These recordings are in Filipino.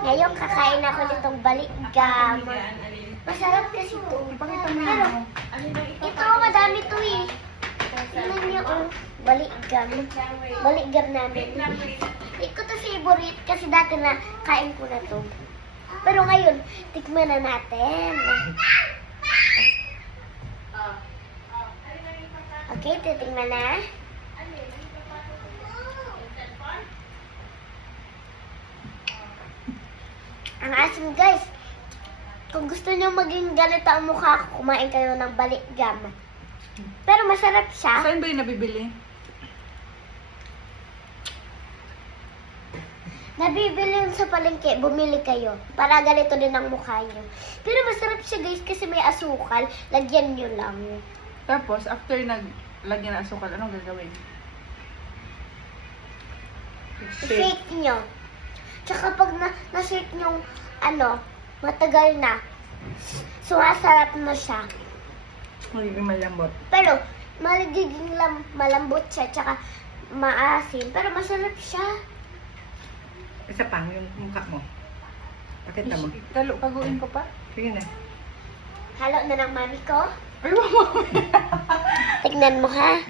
Ngayon, kakain ako nitong balikgam. Masarap kasi ito. Pero, ito, madami ito eh. Tingnan niyo, oh. Balikgam. Balikgam namin. Hindi ko to favorite kasi dati na kain ko na to. Pero ngayon, tikman na natin. Okay, titingnan na. Ang asim, guys. Kung gusto niyo maging ganito ang mukha ko, kumain kayo ng balikgam. Pero masarap siya. Saan ba yung nabibili? Nabibili yun sa palengke, bumili kayo. Para ganito din ang mukha niyo. Pero masarap siya, guys, kasi may asukal. Lagyan niyo lang. Tapos, after naglagyan ng asukal, anong gagawin? I-shake nyo. Tsaka pag na-shake nyo, matagal na, sumasarap na siya. Magiging malambot. Pero, magiging malambot siya, tsaka maasim. Pero masarap siya. Isa pang yung mukha mo. Pakita mo. Paguin ko pa? Sige na. Halo na ng mami ko. Ay, wow! Tignan mo ha,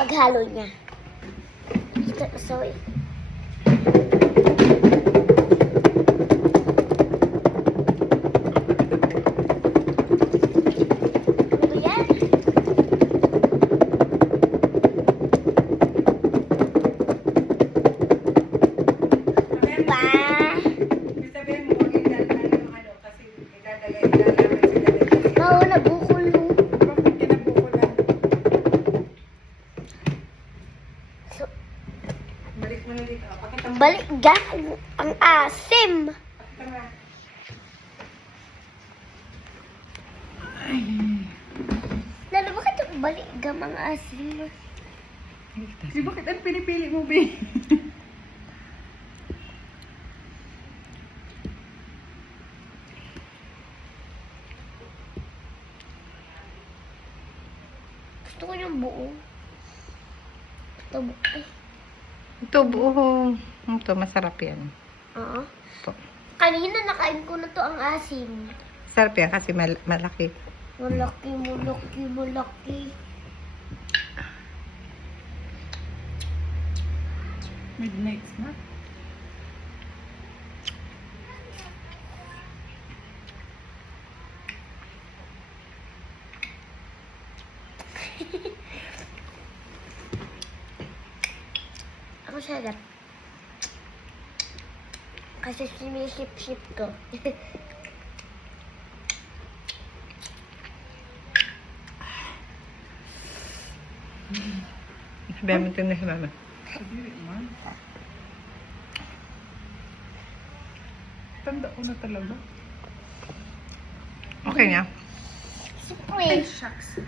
paghalo niya. So, ano yan? Diba? Sabihin mo, idadagay yung kasi idadagay sila. Oo, nabukol mo. Bakit kinabukulan? So, Balik mo na dito. Pakita mo. balikgam ang asim. Pakita mo. Lalo, bakit yung balikgam ang asim? Di bakit ang pinipili mo, Bi? Gusto ko yung buo. Ito buo. Ay, Ito buo. Ito masarap yan. oo. Ito. Kanina nakain ko na to ang asim. Sarap yan kasi malaki. Malaki, malaki, malaki. Midnight snack. Ako sarap. Kasi sinisip-sip ko. Sabihan mo ito na si mama. Kadiri man. Tanda ko na talaga. Okay na. Siyempre. Ay, shucks.